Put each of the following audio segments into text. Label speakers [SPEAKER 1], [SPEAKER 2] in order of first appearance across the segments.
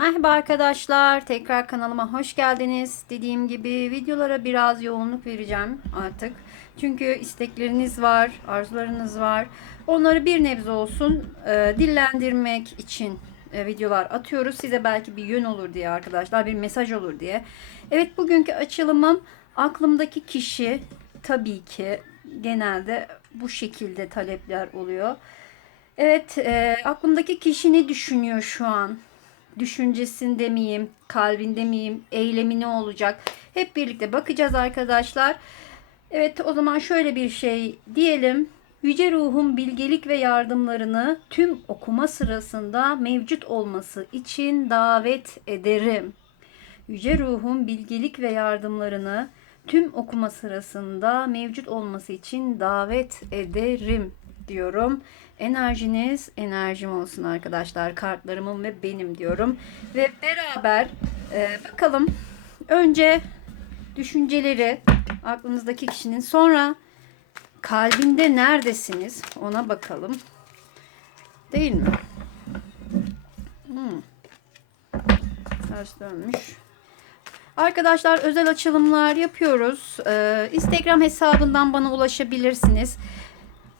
[SPEAKER 1] Merhaba arkadaşlar. Tekrar kanalıma hoş geldiniz. Dediğim gibi videolara biraz yoğunluk vereceğim artık. Çünkü istekleriniz var, arzularınız var. Onları bir nebze olsun e, dillendirmek için e, videolar atıyoruz. Size belki bir yön olur diye arkadaşlar, bir mesaj olur diye. Evet bugünkü açılımım aklımdaki kişi tabii ki genelde bu şekilde talepler oluyor. Evet, e, aklımdaki kişi ne düşünüyor şu an? Düşüncesinde miyim, kalbinde miyim, eylemi ne olacak? Hep birlikte bakacağız arkadaşlar. Evet, o zaman şöyle bir şey diyelim. Yüce Ruhun bilgelik ve yardımlarını tüm okuma sırasında mevcut olması için davet ederim. Yüce Ruhun bilgelik ve yardımlarını tüm okuma sırasında mevcut olması için davet ederim diyorum. Enerjiniz enerjim olsun arkadaşlar. Kartlarımın ve benim diyorum. Ve beraber e, bakalım. Önce düşünceleri aklınızdaki kişinin sonra kalbinde neredesiniz ona bakalım. Değil mi? Hmm. Ters dönmüş. Arkadaşlar özel açılımlar yapıyoruz. Ee, Instagram hesabından bana ulaşabilirsiniz.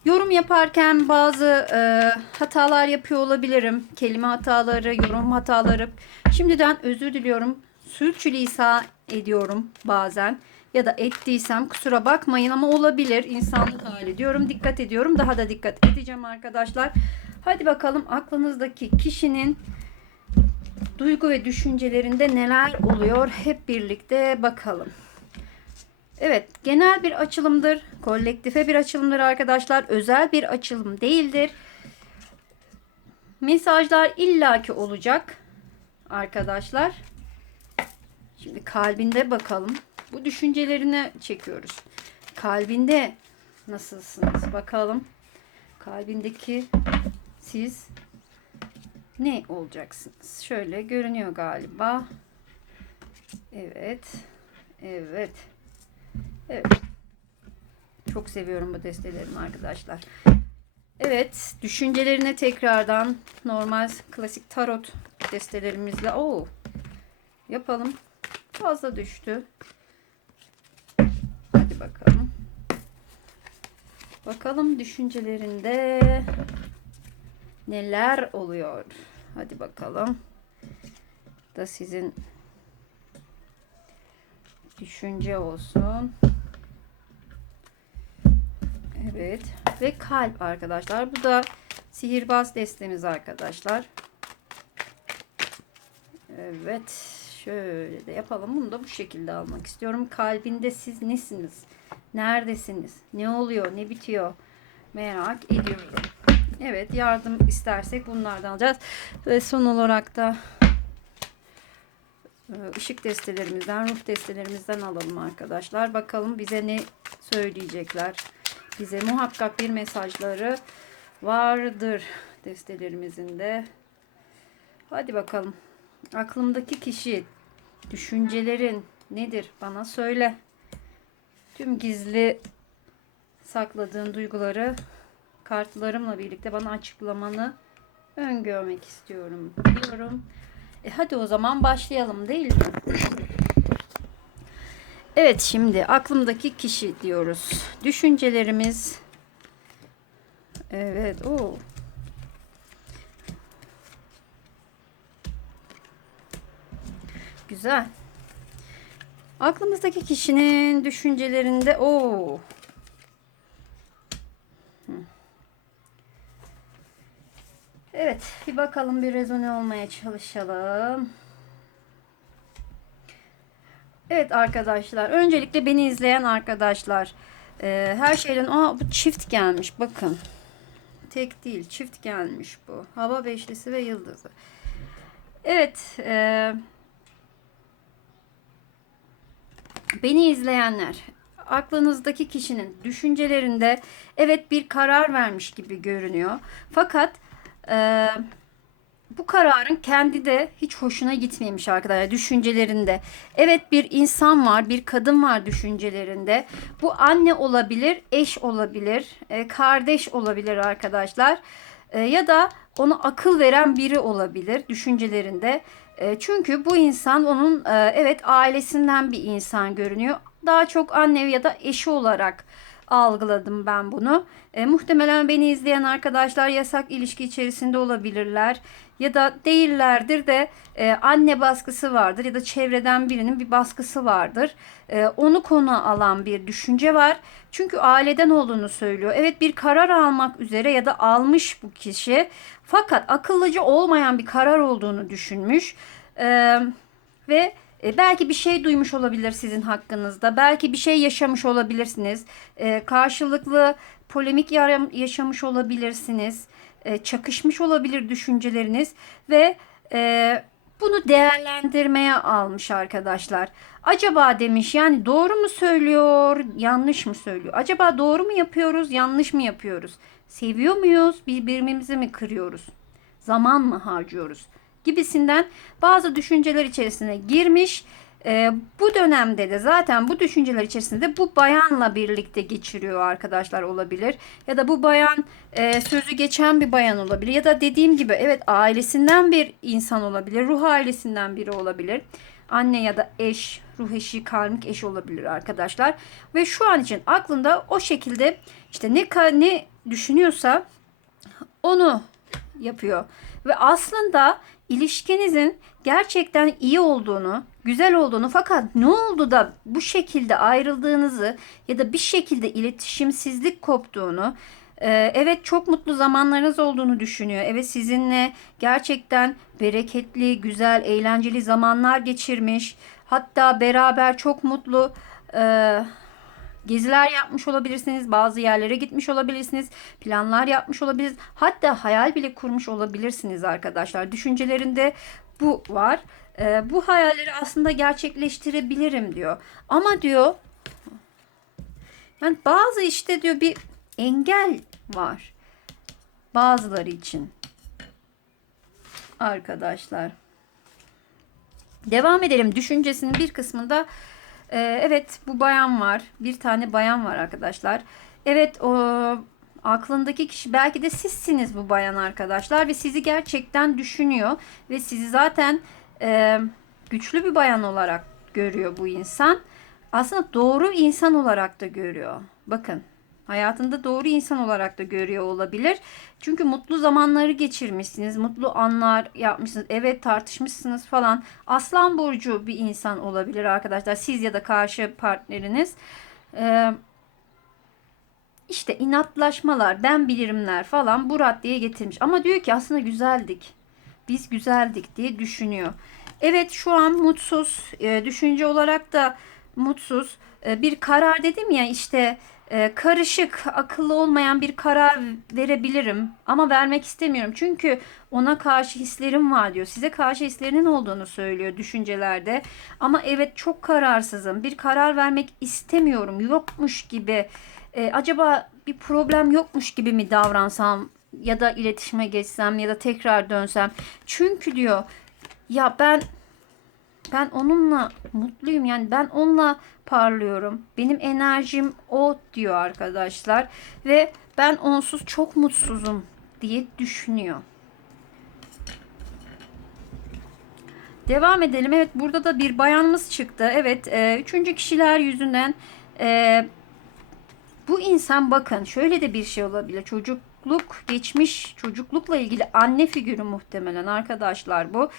[SPEAKER 1] Yorum yaparken bazı e, hatalar yapıyor olabilirim. Kelime hataları, yorum hataları. Şimdiden özür diliyorum. Sürçülisan ediyorum bazen. Ya da ettiysem kusura bakmayın ama olabilir. İnsanlık hali diyorum. Dikkat ediyorum. Daha da dikkat edeceğim arkadaşlar. Hadi bakalım aklınızdaki kişinin duygu ve düşüncelerinde neler oluyor? Hep birlikte bakalım. Evet, genel bir açılımdır. Kolektife bir açılımdır arkadaşlar. Özel bir açılım değildir. Mesajlar illaki olacak arkadaşlar. Şimdi kalbinde bakalım. Bu düşüncelerini çekiyoruz. Kalbinde nasılsınız? Bakalım. Kalbindeki siz ne olacaksınız? Şöyle görünüyor galiba. Evet. Evet. Evet. Çok seviyorum bu destelerimi arkadaşlar. Evet. Düşüncelerine tekrardan normal klasik tarot destelerimizle o yapalım. Fazla düştü. Hadi bakalım. Bakalım düşüncelerinde neler oluyor. Hadi bakalım. Da sizin düşünce olsun. Evet. Ve kalp arkadaşlar. Bu da sihirbaz destemiz arkadaşlar. Evet. Şöyle de yapalım. Bunu da bu şekilde almak istiyorum. Kalbinde siz nesiniz? Neredesiniz? Ne oluyor? Ne bitiyor? Merak ediyorum. Evet. Yardım istersek bunlardan alacağız. Ve son olarak da e, ışık destelerimizden, ruh destelerimizden alalım arkadaşlar. Bakalım bize ne söyleyecekler. Bize muhakkak bir mesajları vardır destelerimizin de. Hadi bakalım. Aklımdaki kişi, düşüncelerin nedir? Bana söyle. Tüm gizli sakladığın duyguları kartlarımla birlikte bana açıklamanı öngörmek istiyorum diyorum. E hadi o zaman başlayalım değil mi? Evet şimdi aklımdaki kişi diyoruz. Düşüncelerimiz Evet o Güzel. Aklımızdaki kişinin düşüncelerinde o Evet, bir bakalım bir rezone olmaya çalışalım. Evet arkadaşlar, öncelikle beni izleyen arkadaşlar, e, her şeyden, aa bu çift gelmiş bakın. Tek değil, çift gelmiş bu. Hava beşlisi ve yıldızı. Evet, e, beni izleyenler, aklınızdaki kişinin düşüncelerinde evet bir karar vermiş gibi görünüyor. Fakat ee, bu kararın kendi de hiç hoşuna gitmemiş arkadaşlar düşüncelerinde. Evet bir insan var, bir kadın var düşüncelerinde. Bu anne olabilir, eş olabilir, e, kardeş olabilir arkadaşlar. E, ya da ona akıl veren biri olabilir düşüncelerinde. E, çünkü bu insan onun evet ailesinden bir insan görünüyor. Daha çok anne ya da eşi olarak algıladım ben bunu. E, muhtemelen beni izleyen arkadaşlar yasak ilişki içerisinde olabilirler ya da değillerdir de e, anne baskısı vardır ya da çevreden birinin bir baskısı vardır. E, onu konu alan bir düşünce var. Çünkü aileden olduğunu söylüyor. Evet bir karar almak üzere ya da almış bu kişi. Fakat akıllıcı olmayan bir karar olduğunu düşünmüş. E, ve e, belki bir şey duymuş olabilir sizin hakkınızda. Belki bir şey yaşamış olabilirsiniz. E, karşılıklı polemik yaşamış olabilirsiniz. E, çakışmış olabilir düşünceleriniz ve e, bunu değerlendirmeye almış arkadaşlar. Acaba demiş yani doğru mu söylüyor, yanlış mı söylüyor? Acaba doğru mu yapıyoruz, yanlış mı yapıyoruz? Seviyor muyuz, birbirimizi mi kırıyoruz? Zaman mı harcıyoruz? Gibisinden bazı düşünceler içerisine girmiş. Ee, bu dönemde de zaten bu düşünceler içerisinde bu bayanla birlikte geçiriyor arkadaşlar olabilir. Ya da bu bayan e, sözü geçen bir bayan olabilir. Ya da dediğim gibi evet ailesinden bir insan olabilir. Ruh ailesinden biri olabilir. Anne ya da eş, ruh eşi, karmik eş olabilir arkadaşlar. Ve şu an için aklında o şekilde işte ne ne düşünüyorsa onu yapıyor. Ve aslında ilişkinizin gerçekten iyi olduğunu, güzel olduğunu fakat ne oldu da bu şekilde ayrıldığınızı ya da bir şekilde iletişimsizlik koptuğunu, e, evet çok mutlu zamanlarınız olduğunu düşünüyor. Evet sizinle gerçekten bereketli, güzel, eğlenceli zamanlar geçirmiş. Hatta beraber çok mutlu e, Geziler yapmış olabilirsiniz, bazı yerlere gitmiş olabilirsiniz, planlar yapmış olabilirsiniz. Hatta hayal bile kurmuş olabilirsiniz arkadaşlar. Düşüncelerinde bu var. Ee, bu hayalleri aslında gerçekleştirebilirim diyor. Ama diyor yani bazı işte diyor bir engel var. Bazıları için. Arkadaşlar. Devam edelim. Düşüncesinin bir kısmında ee, evet bu bayan var. Bir tane bayan var arkadaşlar. Evet o aklındaki kişi belki de sizsiniz bu bayan arkadaşlar ve sizi gerçekten düşünüyor ve sizi zaten e, güçlü bir bayan olarak görüyor bu insan. Aslında doğru insan olarak da görüyor. Bakın hayatında doğru insan olarak da görüyor olabilir. Çünkü mutlu zamanları geçirmişsiniz, mutlu anlar yapmışsınız. Evet tartışmışsınız falan. Aslan burcu bir insan olabilir arkadaşlar. Siz ya da karşı partneriniz. Ee, işte inatlaşmalar, ben bilirimler falan bu raddeye getirmiş. Ama diyor ki aslında güzeldik. Biz güzeldik diye düşünüyor. Evet şu an mutsuz. E, düşünce olarak da mutsuz. E, bir karar dedim ya işte e, karışık, akıllı olmayan bir karar verebilirim ama vermek istemiyorum. Çünkü ona karşı hislerim var diyor. Size karşı hislerinin olduğunu söylüyor düşüncelerde. Ama evet çok kararsızım. Bir karar vermek istemiyorum. Yokmuş gibi. E, acaba bir problem yokmuş gibi mi davransam ya da iletişime geçsem ya da tekrar dönsem. Çünkü diyor ya ben ben onunla mutluyum yani ben onunla parlıyorum. Benim enerjim o diyor arkadaşlar ve ben onsuz çok mutsuzum diye düşünüyor. Devam edelim. Evet burada da bir bayanımız çıktı. Evet e, üçüncü kişiler yüzünden e, bu insan bakın şöyle de bir şey olabilir. Çocukluk geçmiş çocuklukla ilgili anne figürü muhtemelen arkadaşlar bu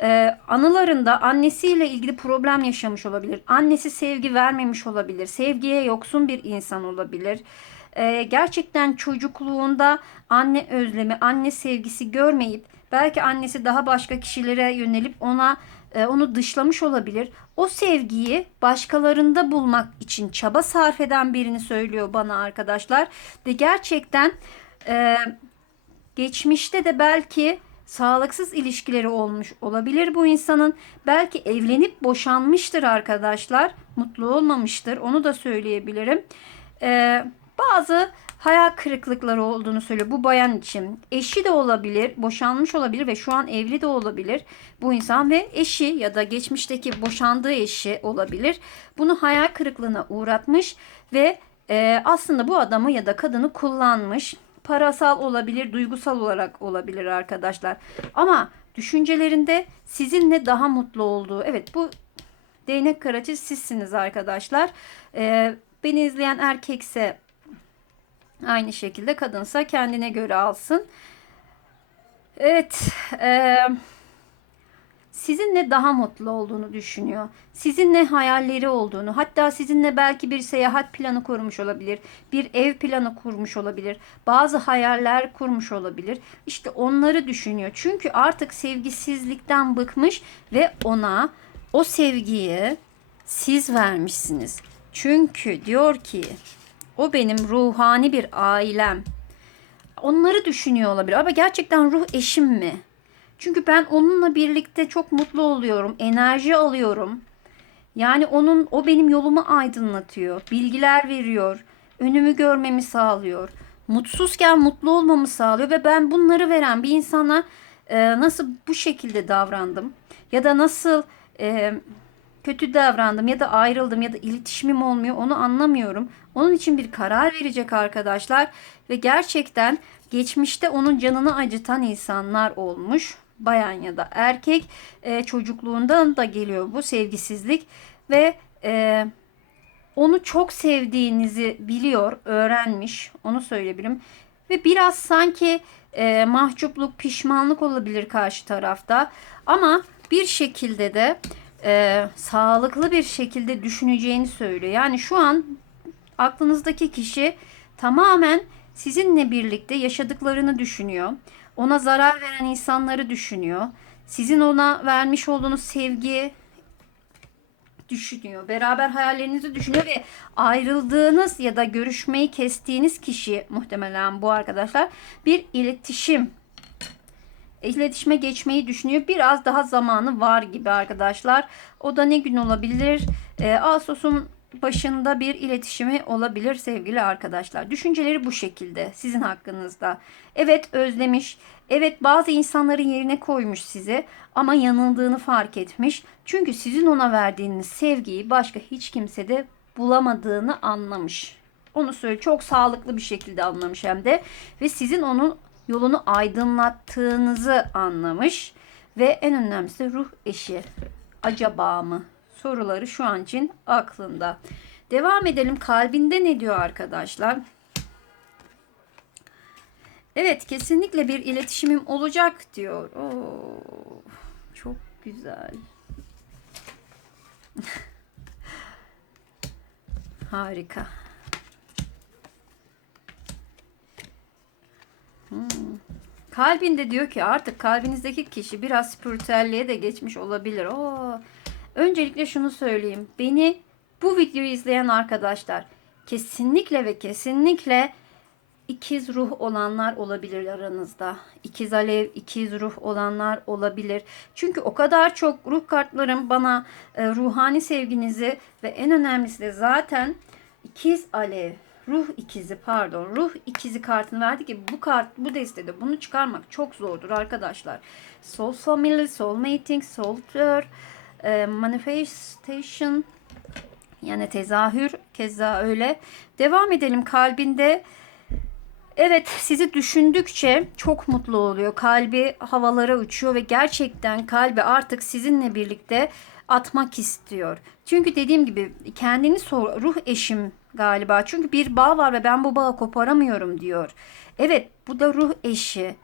[SPEAKER 1] ee, anılarında annesiyle ilgili problem yaşamış olabilir. Annesi sevgi vermemiş olabilir. Sevgiye yoksun bir insan olabilir. Ee, gerçekten çocukluğunda anne özlemi, anne sevgisi görmeyip belki annesi daha başka kişilere yönelip ona e, onu dışlamış olabilir. O sevgiyi başkalarında bulmak için çaba sarf eden birini söylüyor bana arkadaşlar. Ve gerçekten e, geçmişte de belki sağlıksız ilişkileri olmuş olabilir bu insanın. Belki evlenip boşanmıştır arkadaşlar. Mutlu olmamıştır. Onu da söyleyebilirim. Ee, bazı hayal kırıklıkları olduğunu söylüyor bu bayan için. Eşi de olabilir, boşanmış olabilir ve şu an evli de olabilir bu insan ve eşi ya da geçmişteki boşandığı eşi olabilir. Bunu hayal kırıklığına uğratmış ve e, aslında bu adamı ya da kadını kullanmış parasal olabilir, duygusal olarak olabilir arkadaşlar. Ama düşüncelerinde sizinle daha mutlu olduğu. Evet bu değnek karacı sizsiniz arkadaşlar. Ee, beni izleyen erkekse aynı şekilde kadınsa kendine göre alsın. Evet. Eee sizinle daha mutlu olduğunu düşünüyor. Sizinle hayalleri olduğunu, hatta sizinle belki bir seyahat planı kurmuş olabilir, bir ev planı kurmuş olabilir, bazı hayaller kurmuş olabilir. İşte onları düşünüyor. Çünkü artık sevgisizlikten bıkmış ve ona o sevgiyi siz vermişsiniz. Çünkü diyor ki o benim ruhani bir ailem. Onları düşünüyor olabilir ama gerçekten ruh eşim mi? Çünkü ben onunla birlikte çok mutlu oluyorum. Enerji alıyorum. Yani onun o benim yolumu aydınlatıyor. Bilgiler veriyor. Önümü görmemi sağlıyor. Mutsuzken mutlu olmamı sağlıyor ve ben bunları veren bir insana e, nasıl bu şekilde davrandım ya da nasıl e, kötü davrandım ya da ayrıldım ya da iletişimim olmuyor onu anlamıyorum. Onun için bir karar verecek arkadaşlar ve gerçekten geçmişte onun canını acıtan insanlar olmuş bayan ya da erkek e, çocukluğundan da geliyor bu sevgisizlik ve e, onu çok sevdiğinizi biliyor, öğrenmiş. Onu söyleyebilirim. Ve biraz sanki e, mahcupluk, pişmanlık olabilir karşı tarafta. Ama bir şekilde de e, sağlıklı bir şekilde düşüneceğini söylüyor. Yani şu an aklınızdaki kişi tamamen sizinle birlikte yaşadıklarını düşünüyor. Ona zarar veren insanları düşünüyor. Sizin ona vermiş olduğunuz sevgi düşünüyor. Beraber hayallerinizi düşünüyor ve ayrıldığınız ya da görüşmeyi kestiğiniz kişi muhtemelen bu arkadaşlar bir iletişim iletişime geçmeyi düşünüyor. Biraz daha zamanı var gibi arkadaşlar. O da ne gün olabilir? Ee, Ağustos'un başında bir iletişimi olabilir sevgili arkadaşlar. Düşünceleri bu şekilde sizin hakkınızda. Evet özlemiş. Evet bazı insanların yerine koymuş sizi ama yanıldığını fark etmiş. Çünkü sizin ona verdiğiniz sevgiyi başka hiç kimse de bulamadığını anlamış. Onu söyle çok sağlıklı bir şekilde anlamış hem de ve sizin onun yolunu aydınlattığınızı anlamış ve en önemlisi ruh eşi. Acaba mı? Soruları şu an için aklında. Devam edelim. Kalbinde ne diyor arkadaşlar? Evet kesinlikle bir iletişimim olacak diyor. Oo, çok güzel. Harika. Hmm. Kalbinde diyor ki artık kalbinizdeki kişi biraz spiritüelliğe de geçmiş olabilir. Oo, Öncelikle şunu söyleyeyim. Beni bu videoyu izleyen arkadaşlar kesinlikle ve kesinlikle ikiz ruh olanlar olabilir aranızda. İkiz alev, ikiz ruh olanlar olabilir. Çünkü o kadar çok ruh kartlarım bana e, ruhani sevginizi ve en önemlisi de zaten ikiz alev, ruh ikizi pardon, ruh ikizi kartını verdi ki bu kart bu destede bunu çıkarmak çok zordur arkadaşlar. Soul Family, Soul Mating, Soul Tour, e, manifestation yani tezahür keza öyle. Devam edelim kalbinde. Evet sizi düşündükçe çok mutlu oluyor. Kalbi havalara uçuyor ve gerçekten kalbi artık sizinle birlikte atmak istiyor. Çünkü dediğim gibi kendini sor ruh eşim galiba. Çünkü bir bağ var ve ben bu bağı koparamıyorum diyor. Evet bu da ruh eşi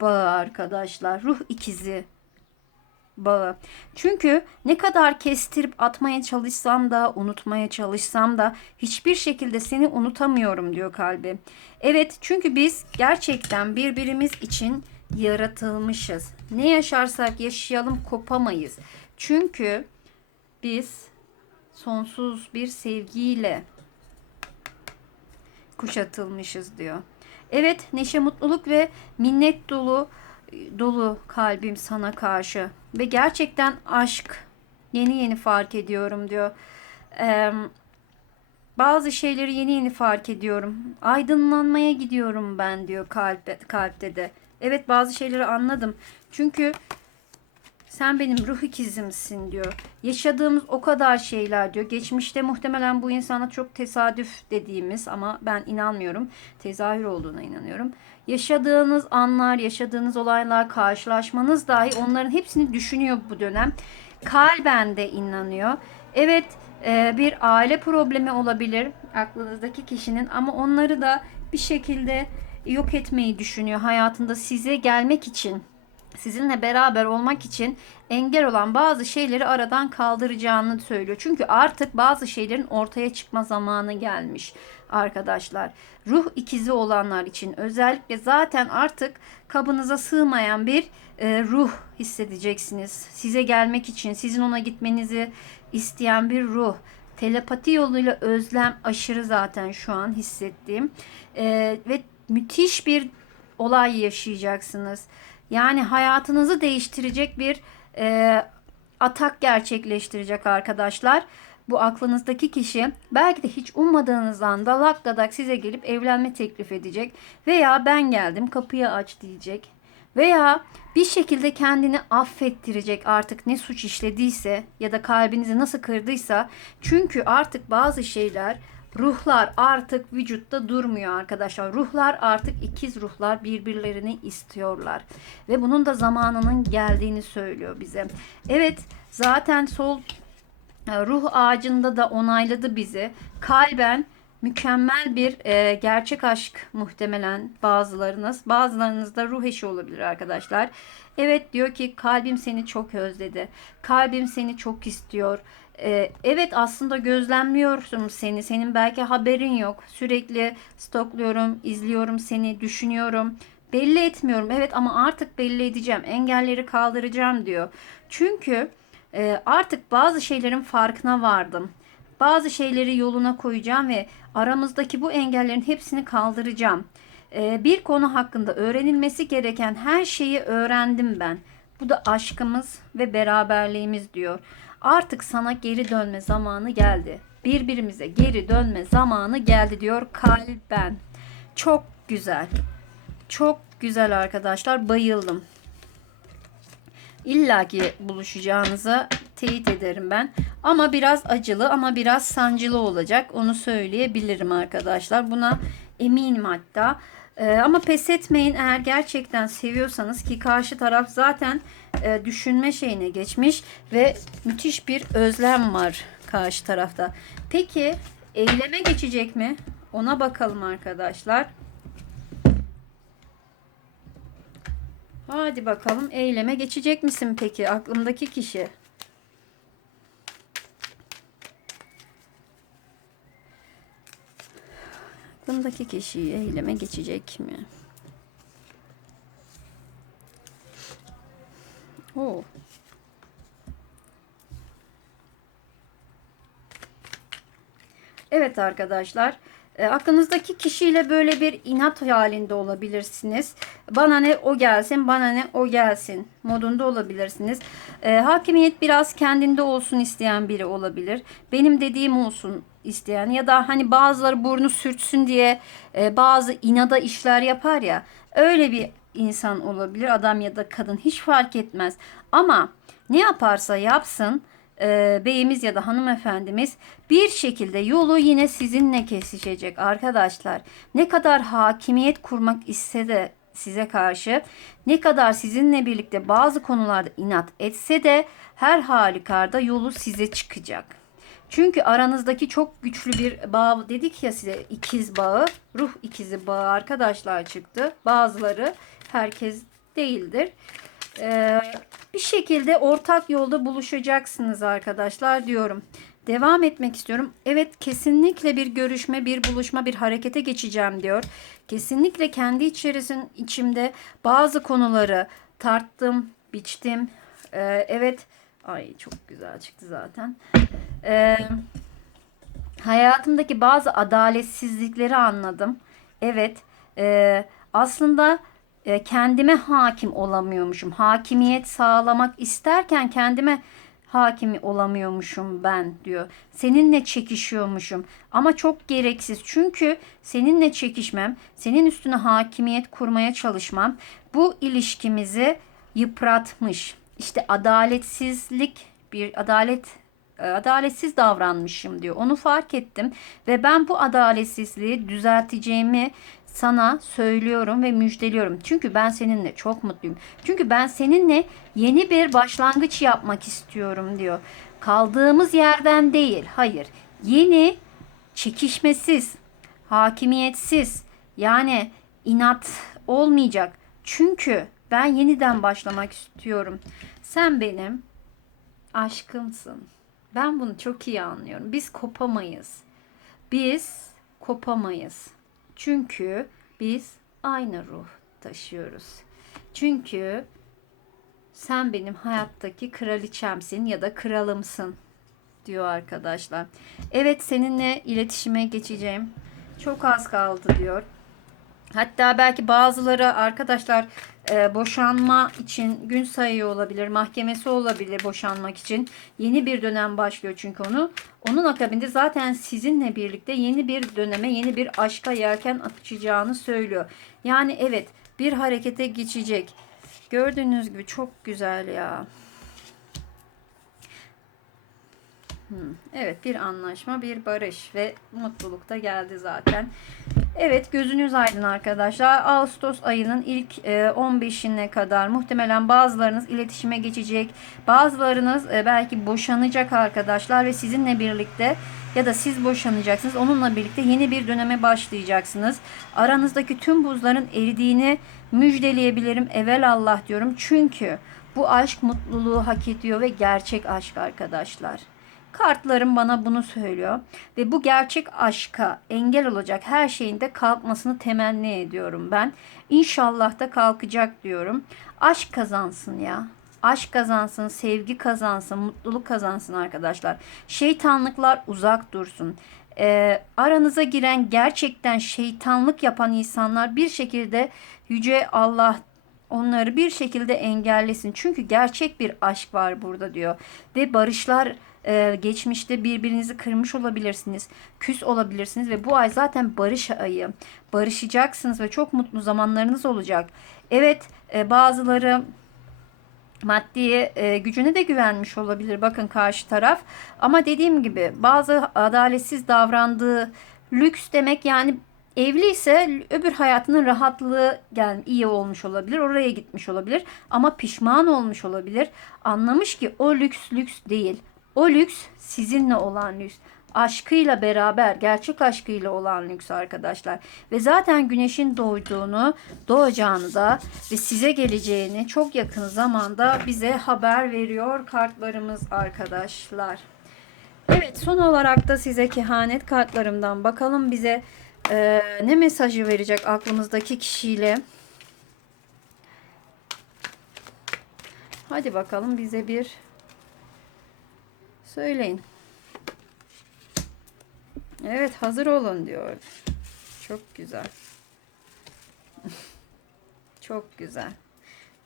[SPEAKER 1] bağı arkadaşlar. Ruh ikizi bağı. Çünkü ne kadar kestirip atmaya çalışsam da, unutmaya çalışsam da hiçbir şekilde seni unutamıyorum diyor kalbi. Evet çünkü biz gerçekten birbirimiz için yaratılmışız. Ne yaşarsak yaşayalım kopamayız. Çünkü biz sonsuz bir sevgiyle kuşatılmışız diyor. Evet neşe, mutluluk ve minnet dolu dolu kalbim sana karşı ve gerçekten aşk yeni yeni fark ediyorum diyor. Ee, bazı şeyleri yeni yeni fark ediyorum. Aydınlanmaya gidiyorum ben diyor kalp, kalpte de. Evet bazı şeyleri anladım. Çünkü Sen benim ruh ikizimsin diyor. Yaşadığımız o kadar şeyler diyor. Geçmişte muhtemelen bu insana çok tesadüf dediğimiz ama ben inanmıyorum. Tezahür olduğuna inanıyorum. Yaşadığınız anlar, yaşadığınız olaylar, karşılaşmanız dahi onların hepsini düşünüyor bu dönem. Kalben de inanıyor. Evet e, bir aile problemi olabilir aklınızdaki kişinin ama onları da bir şekilde yok etmeyi düşünüyor hayatında size gelmek için sizinle beraber olmak için engel olan bazı şeyleri aradan kaldıracağını söylüyor. Çünkü artık bazı şeylerin ortaya çıkma zamanı gelmiş arkadaşlar. Ruh ikizi olanlar için özellikle zaten artık kabınıza sığmayan bir e, ruh hissedeceksiniz. Size gelmek için, sizin ona gitmenizi isteyen bir ruh. Telepati yoluyla özlem aşırı zaten şu an hissettiğim. E, ve müthiş bir olay yaşayacaksınız. Yani hayatınızı değiştirecek bir e, atak gerçekleştirecek arkadaşlar. Bu aklınızdaki kişi belki de hiç ummadığınızdan dalak dadak size gelip evlenme teklif edecek. Veya ben geldim kapıyı aç diyecek. Veya bir şekilde kendini affettirecek artık ne suç işlediyse ya da kalbinizi nasıl kırdıysa. Çünkü artık bazı şeyler Ruhlar artık vücutta durmuyor arkadaşlar. Ruhlar artık ikiz ruhlar birbirlerini istiyorlar. Ve bunun da zamanının geldiğini söylüyor bize. Evet zaten sol ruh ağacında da onayladı bizi. Kalben mükemmel bir e, gerçek aşk muhtemelen bazılarınız. Bazılarınız da ruh eşi olabilir arkadaşlar. Evet diyor ki kalbim seni çok özledi. Kalbim seni çok istiyor. E, evet aslında gözlemliyorsun seni. Senin belki haberin yok. Sürekli stokluyorum, izliyorum seni, düşünüyorum. Belli etmiyorum. Evet ama artık belli edeceğim. Engelleri kaldıracağım diyor. Çünkü e, artık bazı şeylerin farkına vardım. Bazı şeyleri yoluna koyacağım ve aramızdaki bu engellerin hepsini kaldıracağım. E, bir konu hakkında öğrenilmesi gereken her şeyi öğrendim ben. Bu da aşkımız ve beraberliğimiz diyor. Artık sana geri dönme zamanı geldi. Birbirimize geri dönme zamanı geldi diyor kalben. Çok güzel. Çok güzel arkadaşlar. Bayıldım. İlla ki buluşacağınıza teyit ederim ben. Ama biraz acılı ama biraz sancılı olacak. Onu söyleyebilirim arkadaşlar. Buna eminim hatta. Ee, ama pes etmeyin eğer gerçekten seviyorsanız ki karşı taraf zaten e, düşünme şeyine geçmiş ve müthiş bir özlem var karşı tarafta. Peki eyleme geçecek mi? Ona bakalım arkadaşlar. Hadi bakalım eyleme geçecek misin peki aklımdaki kişi? Aklımdaki kişi eyleme geçecek mi? Oo. Evet arkadaşlar. E, aklınızdaki kişiyle böyle bir inat halinde olabilirsiniz. Bana ne o gelsin, bana ne o gelsin modunda olabilirsiniz. E, hakimiyet biraz kendinde olsun isteyen biri olabilir. Benim dediğim olsun isteyen ya da hani bazıları burnu sürtsün diye e, bazı inada işler yapar ya. Öyle bir insan olabilir adam ya da kadın hiç fark etmez. Ama ne yaparsa yapsın e, beyimiz ya da hanımefendimiz bir şekilde yolu yine sizinle kesişecek arkadaşlar. Ne kadar hakimiyet kurmak iste de size karşı ne kadar sizinle birlikte bazı konularda inat etse de her halükarda yolu size çıkacak. Çünkü aranızdaki çok güçlü bir bağ dedik ya size ikiz bağı, ruh ikizi bağı arkadaşlar çıktı. Bazıları herkes değildir. Ee, bir şekilde ortak yolda buluşacaksınız arkadaşlar diyorum. Devam etmek istiyorum. Evet kesinlikle bir görüşme, bir buluşma, bir harekete geçeceğim diyor. Kesinlikle kendi içerisin içimde bazı konuları tarttım, biçtim. Ee, evet. Ay çok güzel çıktı zaten. Ee, hayatımdaki bazı adaletsizlikleri anladım. Evet. E, aslında e, kendime hakim olamıyormuşum. Hakimiyet sağlamak isterken kendime hakim olamıyormuşum ben diyor. Seninle çekişiyormuşum ama çok gereksiz. Çünkü seninle çekişmem, senin üstüne hakimiyet kurmaya çalışmam bu ilişkimizi yıpratmış. işte adaletsizlik bir adalet e, adaletsiz davranmışım diyor. Onu fark ettim ve ben bu adaletsizliği düzelteceğimi sana söylüyorum ve müjdeliyorum. Çünkü ben seninle çok mutluyum. Çünkü ben seninle yeni bir başlangıç yapmak istiyorum diyor. Kaldığımız yerden değil. Hayır. Yeni çekişmesiz, hakimiyetsiz yani inat olmayacak. Çünkü ben yeniden başlamak istiyorum. Sen benim aşkımsın. Ben bunu çok iyi anlıyorum. Biz kopamayız. Biz kopamayız. Çünkü biz aynı ruh taşıyoruz. Çünkü sen benim hayattaki kraliçemsin ya da kralımsın diyor arkadaşlar. Evet seninle iletişime geçeceğim. Çok az kaldı diyor. Hatta belki bazıları arkadaşlar e, boşanma için gün sayıyor olabilir, mahkemesi olabilir boşanmak için. Yeni bir dönem başlıyor çünkü onu. Onun akabinde zaten sizinle birlikte yeni bir döneme, yeni bir aşka yelken açacağını söylüyor. Yani evet bir harekete geçecek. Gördüğünüz gibi çok güzel ya. Hmm, Evet bir anlaşma, bir barış ve mutluluk da geldi zaten. Evet gözünüz aydın arkadaşlar. Ağustos ayının ilk e, 15'ine kadar muhtemelen bazılarınız iletişime geçecek. Bazılarınız e, belki boşanacak arkadaşlar ve sizinle birlikte ya da siz boşanacaksınız. Onunla birlikte yeni bir döneme başlayacaksınız. Aranızdaki tüm buzların eridiğini müjdeleyebilirim. Evel Allah diyorum. Çünkü bu aşk mutluluğu hak ediyor ve gerçek aşk arkadaşlar. Kartlarım bana bunu söylüyor ve bu gerçek aşka engel olacak her şeyin de kalkmasını temenni ediyorum ben. İnşallah da kalkacak diyorum. Aşk kazansın ya. Aşk kazansın, sevgi kazansın, mutluluk kazansın arkadaşlar. Şeytanlıklar uzak dursun. Ee, aranıza giren gerçekten şeytanlık yapan insanlar bir şekilde Yüce Allah onları bir şekilde engellesin. Çünkü gerçek bir aşk var burada diyor. Ve barışlar e, geçmişte birbirinizi kırmış olabilirsiniz. Küs olabilirsiniz ve bu ay zaten barış ayı. Barışacaksınız ve çok mutlu zamanlarınız olacak. Evet e, bazıları maddi e, gücüne de güvenmiş olabilir bakın karşı taraf. Ama dediğim gibi bazı adaletsiz davrandığı lüks demek yani Evliyse öbür hayatının rahatlığı yani iyi olmuş olabilir. Oraya gitmiş olabilir. Ama pişman olmuş olabilir. Anlamış ki o lüks lüks değil. O lüks sizinle olan lüks. Aşkıyla beraber, gerçek aşkıyla olan lüks arkadaşlar. Ve zaten güneşin doğduğunu, doğacağını da ve size geleceğini çok yakın zamanda bize haber veriyor kartlarımız arkadaşlar. Evet son olarak da size kehanet kartlarımdan bakalım bize e, ne mesajı verecek aklımızdaki kişiyle. Hadi bakalım bize bir söyleyin. Evet hazır olun diyor. Çok güzel. Çok güzel.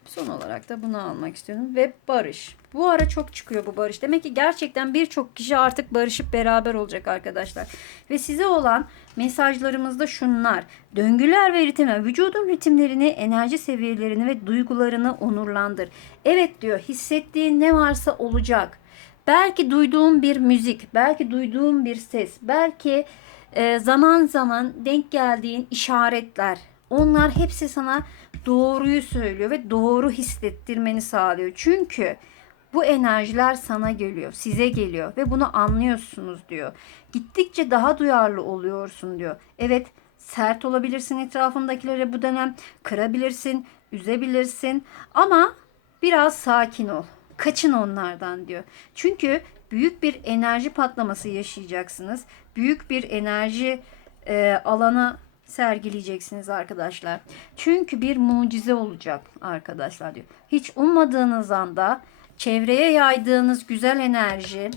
[SPEAKER 1] Son olarak da bunu almak istiyorum. Ve barış. Bu ara çok çıkıyor bu barış. Demek ki gerçekten birçok kişi artık barışıp beraber olacak arkadaşlar. Ve size olan mesajlarımızda şunlar. Döngüler ve ritme, vücudun ritimlerini, enerji seviyelerini ve duygularını onurlandır. Evet diyor hissettiğin ne varsa olacak. Belki duyduğun bir müzik, belki duyduğun bir ses, belki e, zaman zaman denk geldiğin işaretler. Onlar hepsi sana doğruyu söylüyor ve doğru hissettirmeni sağlıyor. Çünkü bu enerjiler sana geliyor, size geliyor ve bunu anlıyorsunuz diyor. Gittikçe daha duyarlı oluyorsun diyor. Evet, sert olabilirsin etrafındakilere bu dönem, kırabilirsin, üzebilirsin ama biraz sakin ol. Kaçın onlardan diyor. Çünkü büyük bir enerji patlaması yaşayacaksınız. Büyük bir enerji e, alanı sergileyeceksiniz arkadaşlar. Çünkü bir mucize olacak arkadaşlar diyor. Hiç ummadığınız anda çevreye yaydığınız güzel enerji,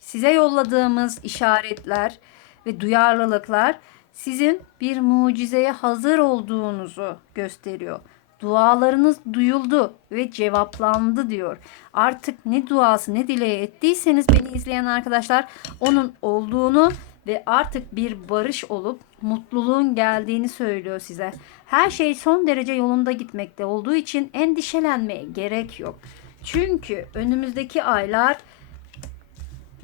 [SPEAKER 1] size yolladığımız işaretler ve duyarlılıklar sizin bir mucizeye hazır olduğunuzu gösteriyor. Dualarınız duyuldu ve cevaplandı diyor. Artık ne duası ne dileği ettiyseniz beni izleyen arkadaşlar onun olduğunu ve artık bir barış olup mutluluğun geldiğini söylüyor size. Her şey son derece yolunda gitmekte olduğu için endişelenmeye gerek yok. Çünkü önümüzdeki aylar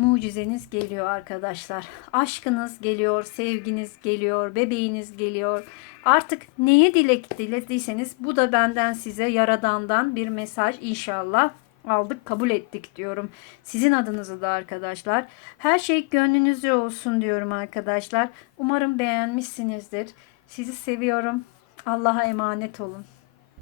[SPEAKER 1] mucizeniz geliyor arkadaşlar. Aşkınız geliyor, sevginiz geliyor, bebeğiniz geliyor. Artık neye dilek dilediyseniz bu da benden size yaradandan bir mesaj inşallah aldık kabul ettik diyorum. Sizin adınızı da arkadaşlar. Her şey gönlünüzce olsun diyorum arkadaşlar. Umarım beğenmişsinizdir. Sizi seviyorum. Allah'a emanet olun.